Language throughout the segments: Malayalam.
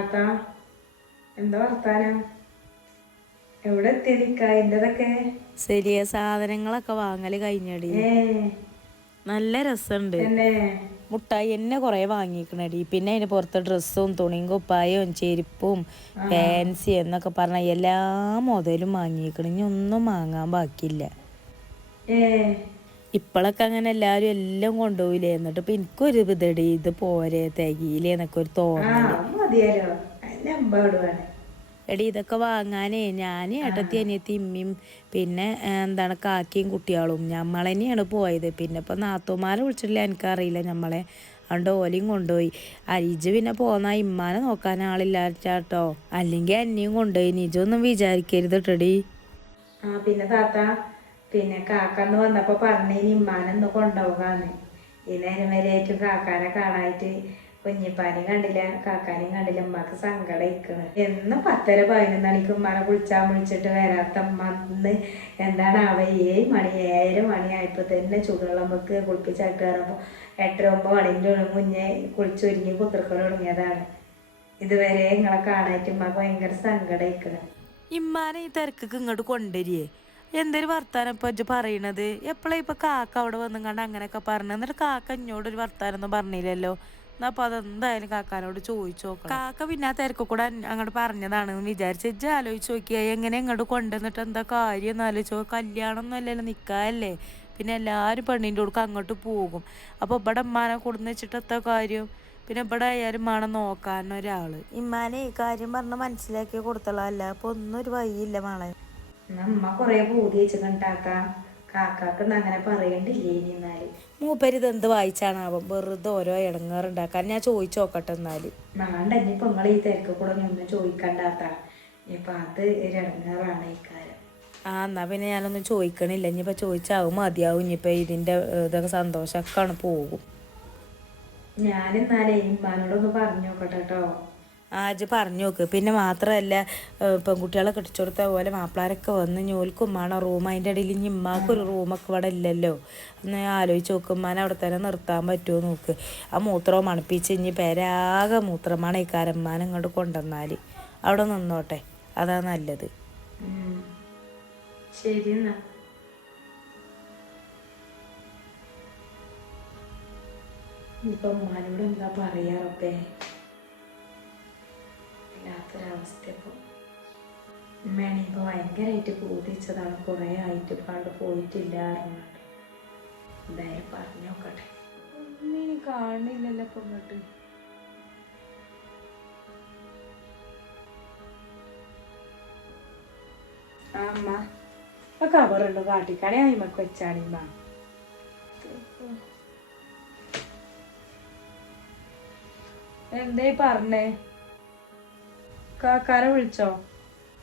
താത്താ, എന്താ വർത്താനം? എവിടെ ചെറിയ സാധനങ്ങളൊക്കെ വാങ്ങൽ കഴിഞ്ഞടി. നല്ല രസമുണ്ട് മുട്ടായി എന്നെ കൊറേ വാങ്ങിക്കണടി. പിന്നെ അതിന് പുറത്ത് ഡ്രസ്സും തുണിയും കുപ്പായവും ചെരുപ്പും ഫാൻസി എന്നൊക്കെ പറഞ്ഞ എല്ലാ മുതലും വാങ്ങിക്കണം. ഇനി ഒന്നും വാങ്ങാൻ ബാക്കിയില്ല. ഏ. ഇപ്പോഴൊക്കെ അങ്ങനെ എല്ലാരും എല്ലാം കൊണ്ടുപോയില്ലേ? എന്നിട്ട് ഇപ്പൊ എനിക്കൊരു ഇതടി ഇത് പോരെ തികയില്ലേ എന്നൊക്കെ ഒരു തോന്നൽ. എടി ഇതൊക്കെ വാങ്ങാനേ ഞാൻ ഏട്ടത്തി അനിയത്തി ഇമ്മയും പിന്നെ എന്താണ് കാക്കിയും കുട്ടികളും ഞമ്മളെന്നെയാണ് പോയത്. പിന്നെ ഇപ്പൊ നാത്തുമാരെ വിളിച്ചിട്ടില്ല എനിക്കറിയില്ല ഞമ്മളെ. അതുകൊണ്ട് ഓലയും കൊണ്ടുപോയി. അരിജ് പിന്നെ പോന്ന ഇമ്മാനെ നോക്കാൻ ആളില്ലാട്ടോ അല്ലെങ്കിൽ എന്നെയും കൊണ്ടുപോയി. നിജൊന്നും വിചാരിക്കരുത് ടെടി ആ പിന്നെ താത്ത പിന്നെ കാക്കന്ന് വന്നപ്പോ പറഞ്ഞേനി ഇമ്മാനൊന്ന് കൊണ്ടുപോകാന്ന്. വരെ വരെയായിട്ടും കാക്കാനെ കാണായിട്ട് കുഞ്ഞിപ്പാനെയും കണ്ടില്ല കാക്കാനെയും കണ്ടില്ല ഉമ്മക്ക് സങ്കടം എന്ന് പത്തര പതിനൊന്ന് മണിക്ക് ഉമ്മാനെ കുളിച്ചാൻ വിളിച്ചിട്ട് വരാത്ത ഉമ്മ അന്ന് എന്താണ് അവ ഏഴ് മണി ഏഴര മണി ആയപ്പോ തന്നെ ചൂടുവെള്ളം വെക്ക് കുളിപ്പിച്ചിട്ട് കയറുമ്പോ എട്ടര ഒമ്പത് മണിന്റെ മുന്നേ കുളിച്ചൊരുങ്ങി കുത്തിർക്കൽ തുടങ്ങിയതാണ്. ഇതുവരെ നിങ്ങളെ കാണായിട്ട് ഉമ്മക്ക് ഭയങ്കര സങ്കടം ഇമ്മാനെ ഈ തിരക്കൊക്കെ ഇങ്ങോട്ട് കൊണ്ടുവരികയെ എന്തൊരു വർത്താനം ഇപ്പൊ ഇജ്ജ് പറയണത്? എപ്പോഴാ ഇപ്പൊ കാക്ക അവിടെ വന്നും കണ്ട് അങ്ങനെയൊക്കെ പറഞ്ഞു എന്നിട്ട് കാക്ക ഒരു വർത്താനം ഒന്നും പറഞ്ഞില്ലല്ലോ? എന്നാ അപ്പൊ അതെന്തായാലും കാക്കാനോട് ചോദിച്ചു നോക്കാം കാക്ക പിന്നെ ആ തിരക്ക് കൂടെ അങ്ങോട്ട് പറഞ്ഞതാണ്. വിചാരിച്ച് ഇജ്ജ് ആലോചിച്ച് നോക്കിയാ എങ്ങനെ ഇങ്ങോട്ട് കൊണ്ടുവന്നിട്ട് എന്താ കാര്യം എന്ന് ആലോചിച്ചോ കല്യാണം ഒന്നും അല്ലല്ലോ നിക്കാല്ലേ പിന്നെ എല്ലാരും പെണ്ണിന്റെ കൊടുക്ക് അങ്ങോട്ട് പോകും. അപ്പൊ ഇവിടെ ഉമ്മാനെ കൊടുന്ന് വെച്ചിട്ട് എത്ര കാര്യം? പിന്നെ ഇവിടെ ആയാലും വേണം നോക്കാൻ ഒരാൾ ഇമ്മാനെ ഈ കാര്യം പറഞ്ഞ് മനസ്സിലാക്കി കൊടുത്തോളാം അല്ല അപ്പൊ ഒന്നും ഒരു വഴിയില്ല മാളെ. നമ്മ കൊറേ പൂതി വെച്ചിട്ടുണ്ടാക്ക. കാക്കാക്ക് അങ്ങനെ പറയണ്ടില്ലേ ഇനി എന്നാൽ? മൂപ്പര് ഇത് എന്ത് വായിച്ചാണാവും വെറുതെ ഓരോ ഇടങ്ങാറുണ്ടാക്കാൻ. ഞാൻ ചോദിച്ചു നോക്കട്ടെ എന്നാൽ. വേണ്ട ഇനിയിപ്പൊ നിങ്ങൾ ഈ തിരക്ക് കൂടെ ഒന്നും ചോദിക്കണ്ടാത്ത ഇനിയിപ്പൊ അത് ഒരു ഇടങ്ങാറാണ് ഇക്കാരം ആ എന്നാ പിന്നെ ഞാനൊന്നും ചോദിക്കണില്ല. ഇനിയിപ്പോ ചോദിച്ചാവും മതിയാവും. ഇനിയിപ്പോൾ ഇതിന്റെ ഏഹ്, ഇതൊക്കെ സന്തോഷമൊക്കെ പോകും. ഞാൻ എന്നാലേ ഇമ്മാനോടൊന്ന് പറഞ്ഞു നോക്കട്ടെ കേട്ടോ ആജ് പറഞ്ഞു നോക്ക്. പിന്നെ മാത്രമല്ല പെൺകുട്ടികളെ കെട്ടിച്ചു കൊടുത്ത പോലെ മാപ്പിളാരൊക്കെ വന്ന് ഞോൽക്കുമ്മാണ് റൂം. അതിന്റെ ഇടയിൽ ഇനി ഇമ്മാക്കൊരു റൂമൊക്കെ ഇവിടെ ഇല്ലല്ലോ. എന്ന് ആലോചിച്ച് നോക്കുമ്മാനെ അവിടെ തന്നെ നിർത്താൻ പറ്റുമോ നോക്ക്. ആ മൂത്രവും മണപ്പിച്ച് ഇനി പേരാകെ മൂത്രമാണ് ഈ കാരമ്മാനെ ഇങ്ങോട്ട് കൊണ്ടുവന്നാൽ. അവിടെ നിന്നോട്ടെ. അതാ നല്ലത്. ശരി എന്നാ. ഇപ്പൊ ഉമ്മാനോട് എന്താ പറയാറൊക്കെ? വല്ലാത്തൊരവസ്ഥ ഇപ്പൊ ഉമ്മയാണ് ഇപ്പോൾ ഭയങ്കരമായിട്ട് പൂതിച്ചതാണ്. കുറേ ആയിട്ട് പാണ്ട് പോയിട്ടില്ല അറിഞ്ഞാണ്ട് എന്തായാലും പറഞ്ഞു നോക്കട്ടെ. ഒന്നിനും കാണില്ലല്ലോ ഇപ്പം ഇങ്ങോട്ട്. ആ അമ്മ ആ കവറുണ്ട് കാട്ടിക്കാണെ അയിമക്ക് വെച്ചാണിമ്മ എന്തേ പറഞ്ഞേ? കാക്കാനെ വിളിച്ചോ?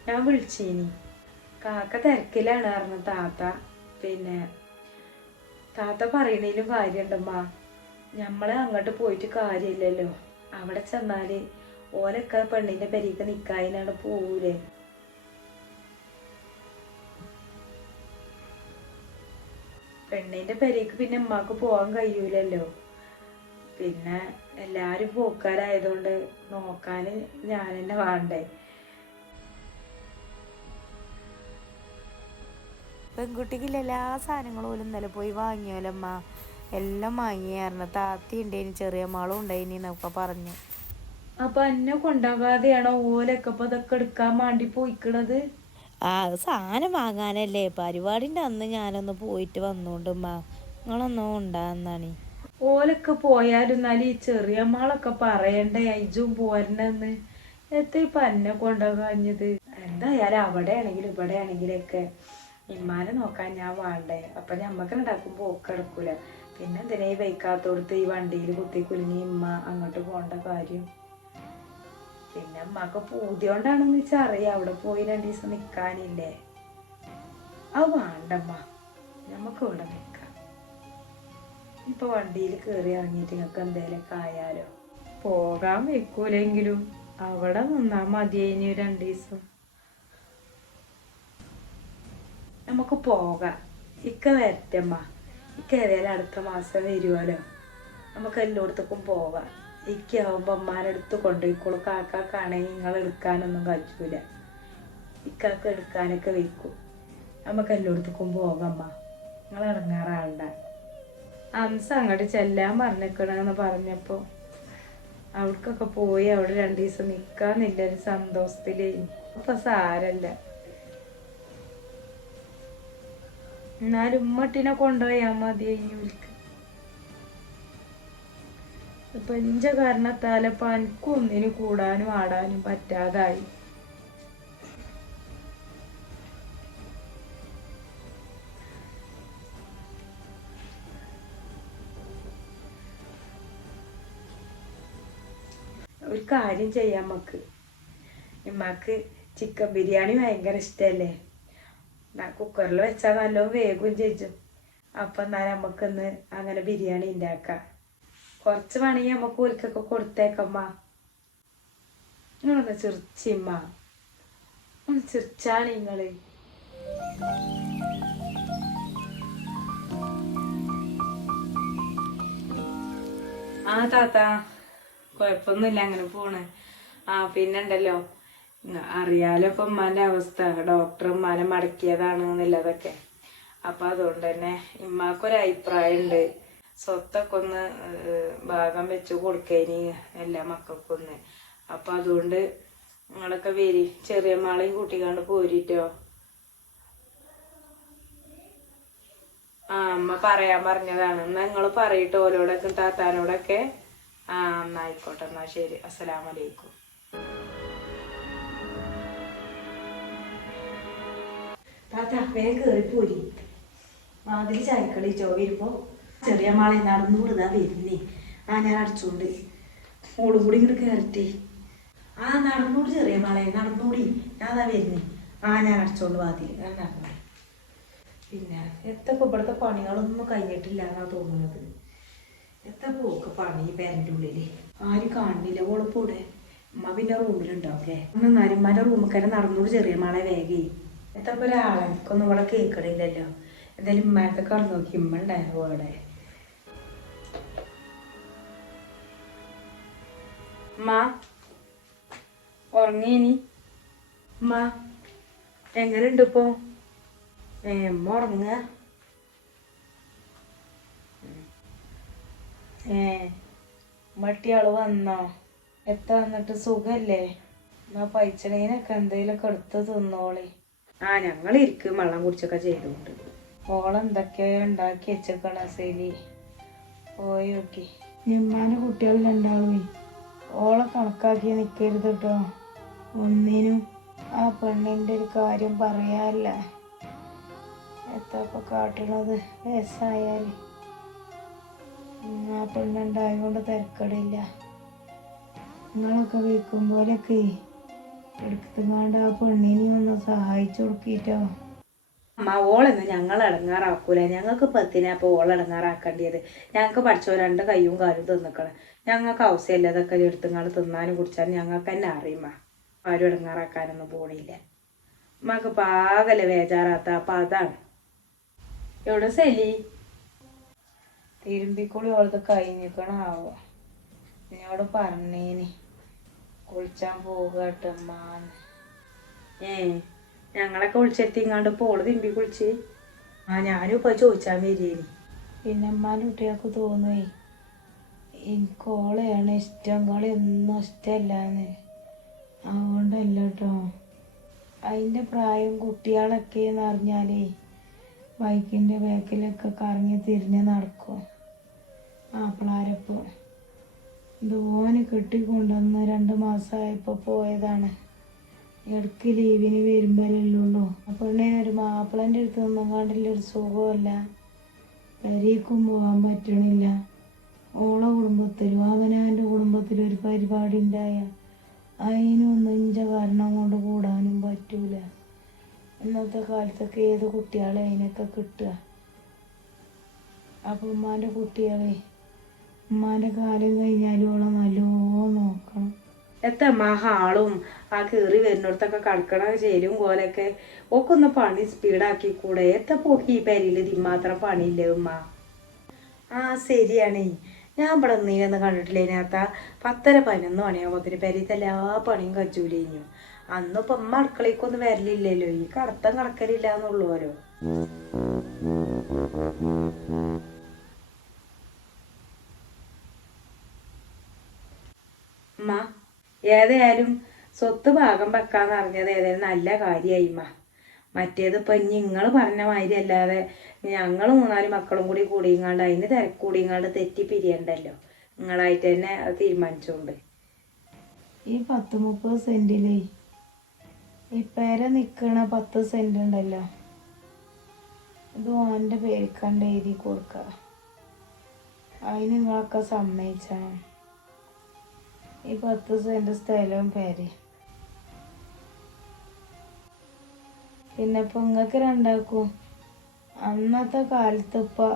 ഞാൻ വിളിച്ചേനി. കാക്ക തിരക്കിലാണ് പറഞ്ഞ. താത്ത പിന്നെ താത്ത പറയണേലും കാര്യണ്ടമ്മ നമ്മളെ അങ്ങോട്ട് പോയിട്ട് കാര്യമില്ലല്ലോ. അവിടെ ചെന്നാൽ ഓലൊക്കെ പെണ്ണിന്റെ പെരീക്ക് നിക്കായിനാണ് പോവൂലേ. പെണ്ണിന്റെ പെരേക്ക് പിന്നെ ഉമ്മാക്ക് പോവാൻ കഴിയൂലല്ലോ. പിന്നെ എല്ലാരും പോക്കാരായതുകൊണ്ട് നോക്കാന് ഞാൻ തന്നെ വേണ്ടേ. പെൺകുട്ടിക്കുള്ള എല്ലാ സാധനങ്ങളും ഓൽ ഇന്നലെ പോയി വാങ്ങിയോലമ്മ. എല്ലാം വാങ്ങിയായിരുന്നു താത്തി ഉണ്ടായിന് ചെറിയ മാളും ഉണ്ടായിനി എന്നൊക്കെ പറഞ്ഞു. അപ്പൊ എന്നെ കൊണ്ടാകാതെയാണോ ഓലൊക്കെ ഇപ്പൊ ഇതൊക്കെ എടുക്കാൻ വേണ്ടി പോയിക്കണത്? ആ സാധനം വാങ്ങാനല്ലേ. പരിപാടിന്റെ അന്ന് ഞാനൊന്ന് പോയിട്ട് വന്നോണ്ടുമ്മ നിങ്ങളൊന്നും ഉണ്ടാന്നാണ്. ഓലൊക്കെ പോയാലും ഈ ചെറിയ മാളൊക്കെ പറയണ്ടേ അയജും പോരണെന്ന്. എത്ര ഇപ്പൊ എന്നെ കൊണ്ടുപോകാഞ്ഞത് എന്തായാലും അവിടെ ആണെങ്കിലും ഇവിടെ ആണെങ്കിലൊക്കെ ഇമ്മാനെ നോക്കാൻ ഞാൻ വേണ്ടേ. അപ്പൊ ഞമ്മക്ക് ഉണ്ടാക്കും ഒക്കെ എടുക്കൂല പിന്നെ എന്തിനാ ഈ വൈക്കാത്തോടത്ത് ഈ വണ്ടിയിൽ കുത്തി കുലുങ്ങി ഇമ്മ അങ്ങോട്ട് പോണ്ട കാര്യം? പിന്നെ അമ്മയ്ക്ക് പൂതി കൊണ്ടാണെന്ന് വെച്ചാൽ അറിയാം അവിടെ പോയി രണ്ടു ദിവസം നിക്കാനില്ലേ. അത് വേണ്ടമ്മ നമുക്ക് ഇവിടെ നിക്കാം ഇപ്പൊ വണ്ടിയിൽ കയറി ഇറങ്ങിയിട്ട് ഞങ്ങൾക്ക് എന്തേലൊക്കെ ആയാലോ? പോകാൻ വെക്കൂലെങ്കിലും. അവിടെ നിന്നാ ഇനി രണ്ടു ദിവസം. നമുക്ക് പോകാം. ഇക്ക വരട്ടമ്മ. ഇക്ക ഏതായാലും അടുത്ത മാസം വരുമല്ലോ നമുക്ക് എല്ലായിടത്തേക്കും പോകാം. ഇക്ക ആവുമ്പോ അമ്മാനടുത്ത് കൊണ്ടുപോയിക്കോളൂ. കാക്കാക്കാണെങ്കിൽ നിങ്ങൾ എടുക്കാനൊന്നും കഴിക്കൂല ഇക്കാക്ക് എടുക്കാനൊക്കെ വെക്കും. നമുക്ക് എല്ലായിടത്തേക്കും അമ്മ നിങ്ങൾ ഇറങ്ങാറാണ്ട അംസ അങ്ങോട്ട് ചെല്ലാൻ പറഞ്ഞേക്കണെന്ന് പറഞ്ഞപ്പോ അവൾക്കൊക്കെ പോയി അവിടെ രണ്ടു ദിവസം നിക്കാന്നില്ല ഒരു സന്തോഷത്തിലേ. അപ്പൊ സാരല്ല. എന്നാലും ഉമ്മട്ടിനെ കൊണ്ടുപോയാ മതി അയ്യൂർക്ക് ഇപ്പൊ ഇഞ്ച കാരണത്താല എനിക്കൊന്നിനു കൂടാനും ആടാനും പറ്റാതായി. ഒരു കാര്യം ചെയ്യാം നമുക്ക് ഇമ്മക്ക് ചിക്കൻ ബിരിയാണി ഭയങ്കര ഞാൻ കുക്കറിൽ വെച്ചാൽ നല്ലോണം വേഗം ചേച്ചും അപ്പൊ എന്നാൽ നമുക്കൊന്ന് അങ്ങനെ ബിരിയാണി ഉണ്ടാക്കാം കുറച്ച് വേണമെങ്കിൽ നമുക്ക് ഒരിക്കൊക്കെ കൊടുത്തേക്കമ്മ. നിങ്ങളൊന്ന് ചിറിച്ചിമ്മ ഒന്ന് ചിറിച്ചാണ് നിങ്ങൾ ആ താത്ത. കുഴപ്പമൊന്നുമില്ല അങ്ങനെ പോണ്. ആ പിന്നെ ഉണ്ടല്ലോ അറിയാലോ ഇപ്പൊ ഉമ്മാന്റെ അവസ്ഥ ഡോക്ടർ ഉമ്മാനെ മടക്കിയതാണ് എന്നുള്ളതൊക്കെ അപ്പൊ അതുകൊണ്ട് തന്നെ ഇമ്മാക്കൊരു അഭിപ്രായം ഉണ്ട് സ്വത്തൊക്കെ ഒന്ന് ഭാഗം വെച്ച് കൊടുക്കേനി എല്ലാ മക്കൾക്കൊന്ന്. അപ്പൊ അതുകൊണ്ട് നിങ്ങളൊക്കെ വരി. ചെറിയ മാളെയും കൂട്ടിക്കാണ്ട് പോരിട്ടോ. ആ അമ്മ പറയാൻ പറഞ്ഞതാണ്. എന്നാ നിങ്ങൾ പറയട്ടോ ഓരോടൊക്കെ താത്താനോടൊക്കെ. ആ എന്നായിക്കോട്ടെ എന്നാ ശരി. അസ്സലാമലൈക്കും. താത്ത വേഗം കയറി പോരി മാതിരി ചായക്കളി ചോ വരുമ്പോ ചെറിയ മാളെ നടന്നുകൂടുതാ വരുന്നേ. ആ ഞാൻ അടിച്ചോണ്ട് മോളും കൂടി ഇങ്ങോട്ട് കയറട്ടെ ആ നടന്നൂടി ചെറിയ മാളെ നടന്നൂടി. ഞാൻ അതാ വരുന്നേ. ആ ഞാൻ അടിച്ചോണ്ട് വാതിൽ. പിന്നെ എത്ര ഇവിടുത്തെ പണികളൊന്നും കഴിഞ്ഞിട്ടില്ല എന്നാ തോന്നുന്നത്. എത്ര പോക്ക് പണി പേരന്റെ ഉള്ളിൽ? ആരും കാണില്ല. ഓളപ്പോടെ അമ്മ പിന്നെ റൂമിലുണ്ടാവേ അന്ന് നരിമാരെ റൂമക്കാരെ നടന്നോട് ചെറിയ മാളെ വേഗേ. എത്ര പോലെ എനിക്കൊന്നും ഇവിടെ കേൾക്കണില്ലല്ലോ എന്തായാലും ഉമ്മാനത്തെ കടന്നു നോക്കി. ഇമ്മ ഉണ്ടായിരുന്നു അവിടെ. ഉറങ്ങിനി ഉമ്മ എങ്ങനെയുണ്ട് ഇപ്പോ? ഏ ഉമ്മ ഉറങ്ങുക. ഏ മട്ടിയാൾ വന്നോ? എത്ര വന്നിട്ട് സുഖല്ലേ? എന്നാ പൈച്ചണീനൊക്കെ എന്തേലൊക്കെ എടുത്ത് തിന്നോളി. ആ ഞങ്ങൾ ഇരിക്കും വെള്ളം കുടിച്ചൊക്കെ ചെയ്തോണ്ട്. ഓളെന്തൊക്കെയോ ഉണ്ടാക്കി വെച്ചേക്കണ സെലി പോയി നോക്കി. ഞമ്മാന്റെ കുട്ടികൾ രണ്ടാളുമേ ഓളെ കണക്കാക്കി നിൽക്കരുത് കേട്ടോ ഒന്നിനും ആ പെണ്ണിന്റെ ഒരു കാര്യം പറയാറില്ല. എത്തപ്പൊ കാട്ടണത്? വയസ്സായാലേ. ആ പെണ്ണുണ്ടായതുകൊണ്ട് തിരക്കടില്ല. നിങ്ങളൊക്കെ വിൽക്കും പോലൊക്കെ എടുത്തുങ്ങാണ്ട് ആ പെണ്ണിനെ ഒന്ന് സഹായിച്ചു കൊടുക്കിട്ടോ. അമ്മ ഓളെന്ന് ഞങ്ങൾ ഇടങ്ങാറാക്കൂല? ഞങ്ങൾക്ക് പത്തിനെ അപ്പോൾ ഓൾ ഇടങ്ങാറാക്കേണ്ടത് ഞങ്ങൾക്ക് പഠിച്ചോ രണ്ട് കൈയും കാലും തിന്നിക്കണം. ഞങ്ങൾക്ക് ആവശ്യമില്ല അതൊക്കെ എടുത്തുങ്ങാണ്ട് തിന്നാനും കുടിച്ചാലും ഞങ്ങൾക്ക് തന്നെ അറിയുമ്മ ആരും ഇടങ്ങാറാക്കാനൊന്നും പോണില്ല. അമ്മയ്ക്ക് പാകല വേജാറാത്ത അപ്പം അതാണ്. എവിടെ സെലി തിരുമ്പിക്കുളി ഓളത് കഴിഞ്ഞിക്കണാവോ? എന്നോട് പറഞ്ഞേനി. കുളിച്ചാൻ പോകട്ടമ്മാന്ന് ഏ ഞങ്ങളൊക്കെ വിളിച്ചെത്തി ഇങ്ങാണ്ട് പോൾ തിമ്പി കുളിച്ച് ആ ഞാനും ഇപ്പൊ ചോദിച്ചാൻ വരേനി. പിന്നെ അമ്മാന്റെ കുട്ടികൾക്ക് തോന്നുവേ എനിക്ക് ഓളെയാണ് ഇഷ്ടം. കളയൊന്നും ഇഷ്ടമല്ലാന്ന്. അതുകൊണ്ടല്ല കേട്ടോ. അതിന്റെ പ്രായം കുട്ടികളൊക്കെ എന്ന് അറിഞ്ഞാലേ ബൈക്കിന്റെ ബാക്കിലൊക്കെ കറങ്ങി തിരിഞ്ഞ് നടക്കും. മാപ്പിളാരപ്പോൾ ഓന് കെട്ടിക്കൊണ്ടുവന്ന് രണ്ട് മാസമായപ്പോൾ പോയതാണ്. ഇടയ്ക്ക് ലീവിന് വരുമ്പോഴല്ലുള്ളൂ അപ്പോൾ ഒരു മാപ്പിളന്റെ അടുത്ത് നിന്നും കണ്ടില്ല ഒരു സുഖമല്ല പരീക്കും പോകാൻ പറ്റണില്ല. ഓളെ കുടുംബത്തിലും അവനാന്റെ കുടുംബത്തിലും ഒരു പരിപാടി ഉണ്ടായ. അതിനൊന്നും ഇഞ്ച കാരണം കൊണ്ട് കൂടാനും പറ്റൂല. ഇന്നത്തെ കാലത്തൊക്കെ ഏത് കുട്ടികളെ അതിനൊക്കെ കിട്ടുക? അപ്പം ഉമ്മാന്റെ കുട്ടികളെ ഉമ്മാന്റെ കാലം കഴിഞ്ഞാലും ഓളെ നല്ലോണം നോക്കണം. എത്ര ഹാളും ആ കീറി വരുന്നിടത്തൊക്കെ കടക്കണ ചേരും കോലൊക്കെ. ഓക്കൊന്ന് പണി സ്പീഡാക്കി കൂടെ എത്ര പോക്കി ഈ പേരിൽ ഇതിമാത്രം പണിയില്ലേ ഉമ്മ? ആ ശരിയാണേ. ഞാൻ ഇവിടെ നീന്ന് കണ്ടിട്ടില്ലേ ഇതിനകത്ത പത്തര പതിനൊന്ന് മണിയാകുമ്പോത്തിന് പെരീത്തെ എല്ലാ പണിയും കച്ചൂലിഞ്ഞു അന്നിപ്പം അമ്മ അടുക്കളയ്ക്കൊന്നും വരലില്ലല്ലോ. ഈ കടത്തം കടക്കലില്ല അമ്മ ഏതായാലും സ്വത്ത് ഭാഗം വെക്കാന്ന് അറിഞ്ഞത് ഏതായാലും നല്ല കാര്യമായി ഉമ്മ. മറ്റേത് ഇപ്പൊ നിങ്ങൾ പറഞ്ഞ മാതിരി അല്ലാതെ ഞങ്ങൾ മൂന്നാൽ മക്കളും കൂടി കൂടിയങ്ങാണ്ട് അതിന് തിരക്കൂടിയങ്ങാണ്ട് തെറ്റി പിരിയണ്ടല്ലോ. നിങ്ങളായിട്ട് തന്നെ അത് തീരുമാനിച്ചോണ്ട്. ഈ പത്ത് മുപ്പത് സെന്റിലേ ഈ പേര നിക്കണ പത്ത് സെന്റ് ഉണ്ടല്ലോ. ഇത് ഓന്റെ പേരിക്കണ്ട് എഴുതി കൊടുക്ക. അതിന് നിങ്ങളൊക്കെ സമ്മതിച്ചണം. ഈ പത്ത് സെന്റ് സ്ഥലവും പേര്. പിന്നെ ഇപ്പൊ നിങ്ങൾക്ക് രണ്ടാക്കും. അന്നത്തെ കാലത്ത് ഇപ്പൊ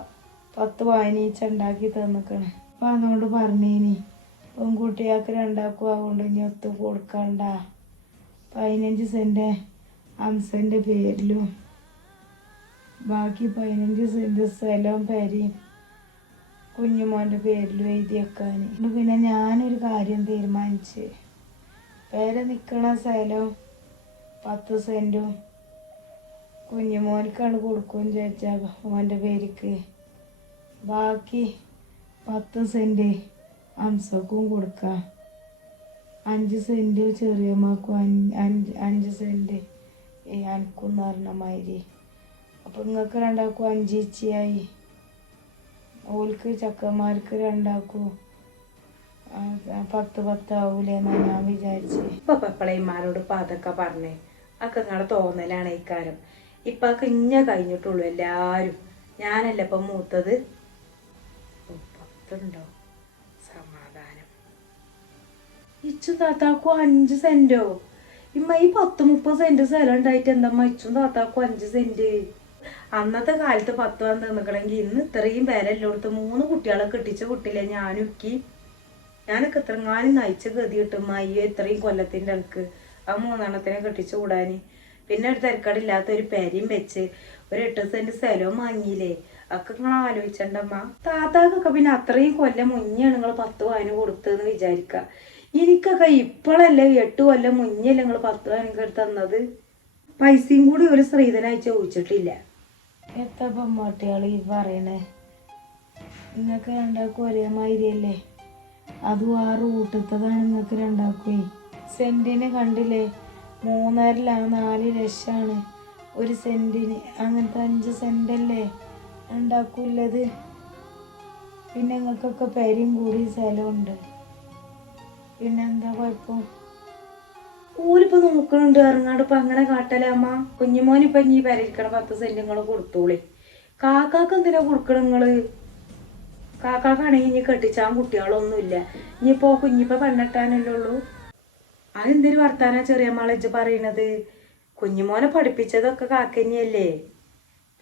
പത്ത് പതിനീച്ച ഉണ്ടാക്കി തന്നിക്കണ്. അപ്പൊ അതുകൊണ്ട് പറഞ്ഞേനി പെൺകുട്ടികൾക്ക് രണ്ടാക്കും അതുകൊണ്ട് ഇനി ഒത്തു കൊടുക്കണ്ട. പതിനഞ്ച് സെന്റ് അംസന്റെ പേരിലും. ബാക്കി പതിനഞ്ച് സെന്റ് സ്ഥലവും പേരെയും കുഞ്ഞുമോന്റെ പേരിൽ എഴുതി വെക്കാൻ പിന്നെ ഞാനൊരു കാര്യം തീരുമാനിച്ച്. പേരെ നിൽക്കണ സ്ഥലം പത്ത് സെന്റും കുഞ്ഞുമോനിക്കാണ് കൊടുക്കും ചോദിച്ചാൽ മോന്റെ പേരിക്ക്. ബാക്കി പത്ത് സെന്റ് അംസക്കും കൊടുക്കാം. അഞ്ച് സെന്റ് ചെറിയമ്മക്കും അഞ്ച് അഞ്ച് സെന്റ് എനിക്കും എന്ന് പറഞ്ഞ മാതിരി. അപ്പം നിങ്ങൾക്ക് രണ്ടാക്കും അഞ്ച് ഇച്ചിയായി. ഓൽക്ക് ചക്കന്മാർക്ക് രണ്ടാക്കും. പത്ത് പത്താവൂലേ എന്നാണ് ഞാൻ വിചാരിച്ച്. ഇപ്പൊ പപ്പളയന്മാരോട് ഇപ്പൊ അതൊക്കെ പറഞ്ഞേ. അതൊക്കെ നിങ്ങളെ തോന്നലാണ് ഇക്കാരം. ഇപ്പൊ അതൊക്കെ ഇഞ്ഞ കഴിഞ്ഞിട്ടുള്ളൂ എല്ലാരും. ഞാനല്ല ഇപ്പൊ മൂത്തത്. പത്തുണ്ടോ? സമാധാനം. ഇച്ചും താത്താക്കും അഞ്ച് സെന്റോ. ഇമ്മ ഈ പത്ത് മുപ്പത് സെന്റ് സ്ഥലം ഉണ്ടായിട്ട് എന്താ ഇച്ചും താത്താക്കും അഞ്ച് സെന്റ്? അന്നത്തെ കാലത്ത് പത്ത് വന്ന് നിൽക്കണമെങ്കിൽ ഇന്ന് ഇത്രയും പേരെല്ലാം കൊടുത്ത് മൂന്ന് കുട്ടികളെ കെട്ടിച്ച കുട്ടിയില്ലേ ഞാനൊക്കി ഞാനൊക്കെ ഇത്രങ്ങാനും നയിച്ച ഗതി കിട്ടും. അയ്യോ ഇത്രയും കൊല്ലത്തിന്റെ ഇടയ്ക്ക് ആ മൂന്നെണ്ണത്തിനെ കെട്ടിച്ചു കൂടാന്. പിന്നെ ഒരു തിരക്കടില്ലാത്ത ഒരു പെരയും വെച്ച് ഒരു എട്ട് സെന്റ് സ്ഥലവും വാങ്ങിയില്ലേ. ഒക്കെ നിങ്ങൾ ആലോചിച്ചണ്ടമ്മ. താത്താക്കൊക്കെ പിന്നെ അത്രയും കൊല്ലം മുന്നേ നിങ്ങൾ പത്ത് പതിന് കൊടുത്തതെന്ന് വിചാരിക്ക. എനിക്കൊക്കെ ഇപ്പോഴല്ലേ എട്ട് കൊല്ലം മുന്നല്ലേ നിങ്ങൾ പത്ത് പതിനൊക്കെ എടുത്ത് തന്നത്? പൈസയും കൂടി ഒരു സ്ത്രീധനായി ചോദിച്ചിട്ടില്ല. എത്ര പെൺമാട്ടികൾ ഈ പറയണേ? നിങ്ങൾക്ക് രണ്ടാക്കും ഒരേ മാതിരിയല്ലേ? അതും ആ റൂട്ടത്തതാണ് നിങ്ങൾക്ക് രണ്ടാക്കുവേ സെന്റിന് കണ്ടില്ലേ? മൂന്നരല നാല് ലക്ഷമാണ് ഒരു സെന്റിന് അങ്ങനത്തെ അഞ്ച് സെന്റല്ലേ രണ്ടാക്കൂല്ലത് പിന്നെ നിങ്ങൾക്കൊക്കെ പേരും കൂടി സ്ഥലമുണ്ട് പിന്നെന്താ കുഴപ്പം? ഓലിപ്പോ നോക്കണുണ്ട് ഇറങ്ങാണ്ട് ഇപ്പൊ അങ്ങനെ കാട്ടല്ലേ അമ്മ? കുഞ്ഞുമോനിപ്പൊ ഇനി പെരയിരിക്കണ പത്ത് സെന്റ് കൊടുത്തോളി. കാക്കാക്ക് എന്തിനാ കൊടുക്കണ നിങ്ങൾ? ഇനി കെട്ടിച്ചാൻ കുട്ടികളൊന്നുമില്ല. ഇനിയിപ്പോ കുഞ്ഞിപ്പോ പെണ്ണെട്ടാനല്ലേ ഉള്ളൂ. അതെന്തൊരു വർത്താനാ ചെറിയ മാളേജ് പറയണത്? കുഞ്ഞുമോനെ പഠിപ്പിച്ചതൊക്കെ കാക്കഞ്ഞല്ലേ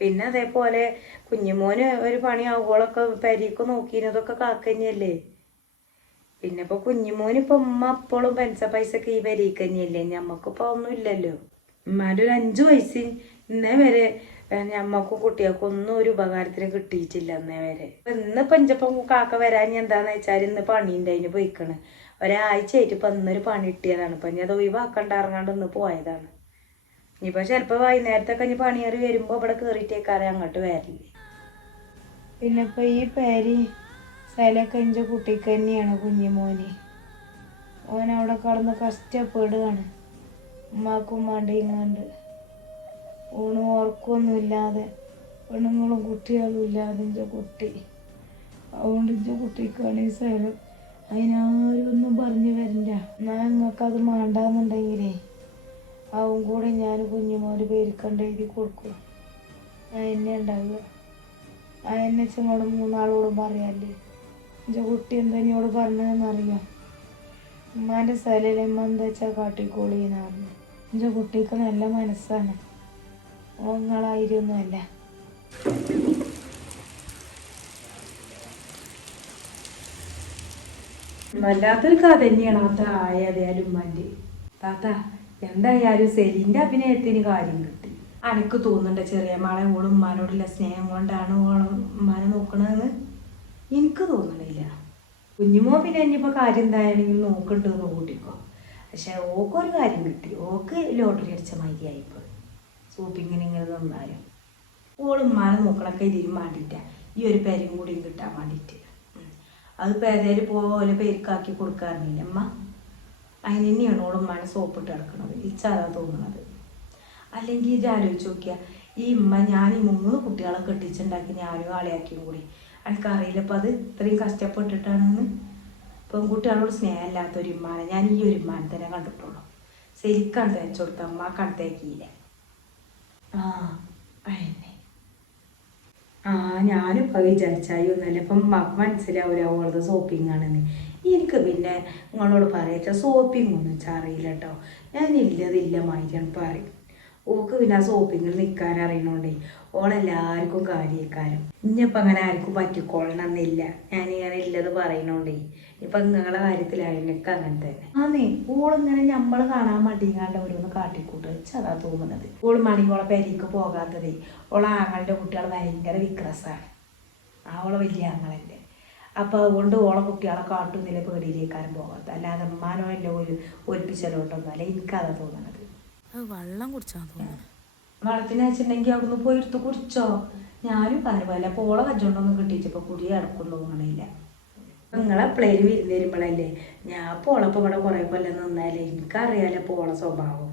പിന്നെ അതേപോലെ കുഞ്ഞുമോന് ഒരു പണി ആവുകളൊക്കെ പെരീക്ക് നോക്കിയിരുന്നതൊക്കെ കാക്കഞ്ഞല്ലേ പിന്നെ ഇപ്പൊ കുഞ്ഞുമോന് ഇപ്പൊ ഉമ്മ പെൻസ പൈസക്ക് ഈ പെരീക്കഞ്ഞല്ലേ ഞമ്മക്കിപ്പോ ഒന്നും ഇല്ലല്ലോ. ഉമ്മാന്റെ ഒരു അഞ്ചു വയസ്സ് ഇന്നേ വരെ ഞമ്മക്കും കുട്ടികൾക്കും ഒന്നും ഒരു ഉപകാരത്തിന് കിട്ടിയിട്ടില്ല ഇന്നേ വരെ. ഇന്ന് പഞ്ചപ്പം കാക്ക വരാൻ എന്താന്ന് വെച്ചാൽ ഇന്ന് പണി അതിന് പോയിക്കണ്. ഒരാഴ്ച ആയിട്ട് ഇപ്പൊ ഇന്നൊരു പണി കിട്ടിയതാണ്. ഇപ്പൊ ഞാൻ അത് ഒഴിവാക്കണ്ട ഇറങ്ങാണ്ട് ഇന്ന് പോയതാണ്. ഇനിയിപ്പോ ചിലപ്പോ വൈകുന്നേരത്തൊക്കെ ഇനി പണിയറി വരുമ്പോ ഇവിടെ കേറിയിട്ടേക്കാരെ അങ്ങോട്ട് വരില്ലേ പിന്നെ ഇപ്പൊ ഈ പേര് സ്ഥലമൊക്കെ എന്റെ കുട്ടിക്ക് തന്നെയാണ് കുഞ്ഞുമോന്. ഓൻ അവിടെ കടന്ന് കഷ്ടപ്പെടുകയാണ് ഉമ്മാക്കും മണ്ടിങ്ങാണ്ട് ഊണും ഓർക്കൊന്നുമില്ലാതെ പെണ്ണുങ്ങളും കുട്ടികളും ഇല്ലാതെ എന്റെ കുട്ടി. അതുകൊണ്ട് എന്റെ കുട്ടിക്കാണ് ഈ സ്ഥലം അതിനാരും ഒന്നും പറഞ്ഞു വരണ്ട എന്നാൽ നിങ്ങൾക്കത് മാണ്ടാന്നുണ്ടെങ്കിലേ അവൻ കൂടെ ഞാൻ കുഞ്ഞുമോന് പേരിക്കണ്ട എഴുതി കൊടുക്കും. ഞാൻ ഉണ്ടാവുക. ആ എന്നെ മൂന്നാളോടും പറയാല്ലേ എന്റെ കുട്ടി എന്താ എന്നോട് പറഞ്ഞതെന്നറിയാം ഉമ്മാന്റെ സ്ഥലയിലെ ഉമ്മ എന്താ വെച്ചാൽ കാട്ടിക്കോളിന്ന് പറഞ്ഞു എന്റെ കുട്ടിക്ക് നല്ല മനസ്സാണ്. ഓങ്ങളായിരുന്നല്ല വല്ലാത്തൊരു കഥ തന്നെയാണ് ആ തായാലും ഉമ്മാന്റെ. താത്ത എന്തായാലും സെലിന്റെ അഭിനയത്തിന് കാര്യം കിട്ടി. അനക്ക് തോന്നുന്നുണ്ട് ചെറിയ മാളെ ഓളും ഉമ്മാനോടുള്ള സ്നേഹം കൊണ്ടാണ് ഓളും ഉമ്മാനെ നോക്കണതെന്ന്? എനിക്ക് തോന്നണില്ല. കുഞ്ഞുമോ പിന്നെ ഇനിയിപ്പോൾ കാര്യം എന്തായാലും നോക്കുന്നുണ്ട് കൂട്ടിക്കോ. പക്ഷെ ഓക്കൊരു കാര്യം കിട്ടി. ഓക്ക് ലോട്ടറി അടിച്ച മാതിരിയായിപ്പോൾ സൂപ്പിങ്ങനെ ഇങ്ങനെ നിന്നാലും. ഓളുമ്മാനെ നോക്കണൊക്കെ ഇതിന് വേണ്ടിയിട്ടാ ഈ ഒരു പേരും കൂടിയും കിട്ടാൻ വേണ്ടിയിട്ട് അത് പേരേര് പോലെ പേരുക്കാക്കി കൊടുക്കാറില്ല അമ്മ അതിന് തന്നെയാണ് ഓളുമ്മാനെ സോപ്പിട്ട് കിടക്കണത് ഇച്ചാതാ തോന്നുന്നത് അല്ലെങ്കിൽ ഇത് ആലോചിച്ച് നോക്കിയാൽ ഈ ഉമ്മ ഞാൻ ഈ മൂന്ന് കുട്ടികളെ കെട്ടിച്ചുണ്ടാക്കി ഞാനും ആളെയാക്കിയും കൂടി. എനിക്കറിയില്ല അപ്പം അത് ഇത്രയും കഷ്ടപ്പെട്ടിട്ടാണെന്ന് പെൺകുട്ടികളോട് സ്നേഹമില്ലാത്ത ഒരു ഉമ്മാനെ ഞാൻ ഈ ഒരു ഉമ്മാനെ തന്നെ കണ്ടിട്ടുള്ളൂ. ശരിക്കാണ് തേച്ചു കൊടുത്ത അമ്മ കണ്ടേക്കിയില്ല ആ അതന്നെ. ആ ഞാനും ഇപ്പം വിചാരിച്ചായി ഒന്നല്ല ഇപ്പം മക്ക് മനസ്സിലാവില്ല ഓളത് സോപ്പിംഗ് ആണെന്ന് എനിക്ക് പിന്നെ നിങ്ങളോട് പറയാച്ച സോപ്പിംഗ് ഒന്നും വെച്ചാൽ അറിയില്ല കേട്ടോ ഞാൻ ഇല്ലതില്ല മാതിരിയാണ് പറയും. ഓക്ക് പിന്നെ ആ സോപ്പിങ്ങിൽ നിൽക്കാൻ അറിയണോണ്ടേ ഓളെല്ലാവർക്കും കാര്യക്കാരും. ഇനിയിപ്പം അങ്ങനെ ആർക്കും പറ്റിക്കൊള്ളണമെന്നില്ല ഞാനിങ്ങനെ ഇല്ലത് പറയണോണ്ടേ. ഇപ്പം നിങ്ങളുടെ കാര്യത്തിലായാലും എനിക്ക് അങ്ങനെ തന്നെ. ആന്നേ ഓളിങ്ങനെ നമ്മൾ കാണാൻ മടിയാണ്ട് ഓരോന്ന് കാട്ടിക്കൂട്ട്. വെച്ചതാ തോന്നുന്നത്. ഓൾ മണിയോളെ പെരേക്ക് പോകാത്തതേ. ഓളെ ആങ്ങളുടെ കുട്ടികൾ ഭയങ്കര വിക്രസാണ്. ആ ഓളെ വലിയ ആങ്ങളല്ലേ. അപ്പോൾ അതുകൊണ്ട് ഓളെ കുട്ടികളെ കാട്ടുന്നില്ല പേടിയിലേക്കാരും പോകാത്ത അല്ലാതെ അമ്മാനോ അല്ല ഒരു ഒലിപ്പിച്ചലോട്ടൊന്നും അല്ല. എനിക്കതാ തോന്നണത്. അത് വെള്ളം കുടിച്ചാൽ തോന്നുന്നു വെള്ളത്തിന് വെച്ചിട്ടുണ്ടെങ്കിൽ അവിടുന്ന് പോയി എടുത്ത് കുടിച്ചോ. ഞാനും പറഞ്ഞു പോള അപ്പോൾ ഓളെ കച്ചവണ്ടൊന്നും കിട്ടിയിച്ചപ്പോൾ കുടി അടക്കും തോന്നണില്ല നിങ്ങളെ പ്ലേര് വിരുന്ന് വരുമ്പോഴല്ലേ ഞാൻ പോളപ്പോൾ ഇവിടെ കുറേ കൊല്ലം നിന്നാലേ എനിക്കറിയാലോ പോള സ്വഭാവം.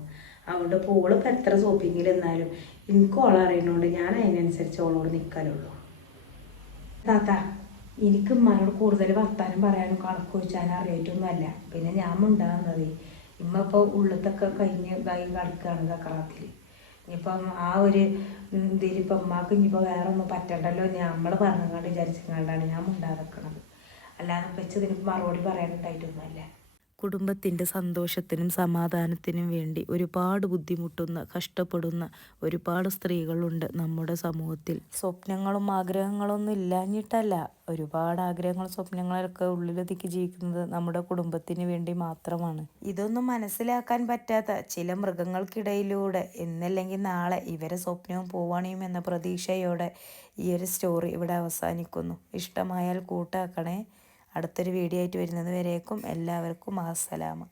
അതുകൊണ്ട് പോൾ ഇപ്പൊ എത്ര സോപ്പിങ്ങിൽ നിന്നാലും എനിക്ക് ഓളെ അറിയണോണ്ട് ഞാൻ അതിനനുസരിച്ച് ഓളോട് നിൽക്കാനുള്ളൂ താത്ത എനിക്ക് ഉമ്മാനോട് കൂടുതൽ വർത്താനം പറയാനും കണക്ക് വെച്ചാലും അറിയായിട്ടൊന്നുമല്ല. പിന്നെ ഞാൻ മിണ്ടാകുന്നത് ഇമ്മ ഇപ്പോൾ ഉള്ളത്തൊക്കെ കഴിഞ്ഞ് ഇതായി കക്കറാത്തിൽ ഇനിയിപ്പം ആ ഒരു ഇതിലിപ്പം ഇപ്പം ഉമ്മാക്ക് ഇനിയിപ്പോൾ വേറെ ഒന്നും പറ്റണ്ടല്ലോ നമ്മൾ പറഞ്ഞങ്ങാണ്ട് വിചാരിച്ചങ്ങാണ്ടാണ് ഞാൻ മിണ്ടാതെക്കണത് അല്ലാതെ വെച്ചതിന് മറുപടി പറയാനുണ്ടായിട്ടൊന്നുമല്ല കുടുംബത്തിന്റെ സന്തോഷത്തിനും സമാധാനത്തിനും വേണ്ടി ഒരുപാട് ബുദ്ധിമുട്ടുന്ന കഷ്ടപ്പെടുന്ന ഒരുപാട് സ്ത്രീകളുണ്ട് നമ്മുടെ സമൂഹത്തിൽ. സ്വപ്നങ്ങളും ആഗ്രഹങ്ങളൊന്നും ഇല്ലാഞ്ഞിട്ടല്ല. ഒരുപാട് ആഗ്രഹങ്ങളും സ്വപ്നങ്ങളൊക്കെ ഉള്ളിലൊതുക്കി ജീവിക്കുന്നത് നമ്മുടെ കുടുംബത്തിന് വേണ്ടി മാത്രമാണ്. ഇതൊന്നും മനസ്സിലാക്കാൻ പറ്റാത്ത ചില മൃഗങ്ങൾക്കിടയിലൂടെ എന്നല്ലെങ്കിൽ നാളെ ഇവരെ സ്വപ്നവും പോവാണിയും എന്ന പ്രതീക്ഷയോടെ ഈ ഒരു സ്റ്റോറി ഇവിടെ അവസാനിക്കുന്നു. ഇഷ്ടമായാൽ കൂട്ടാക്കണേ. അടുത്തൊരു വീഡിയോ ആയിട്ട് വരുന്നത് വരേക്കും എല്ലാവർക്കും അസ്സലാമ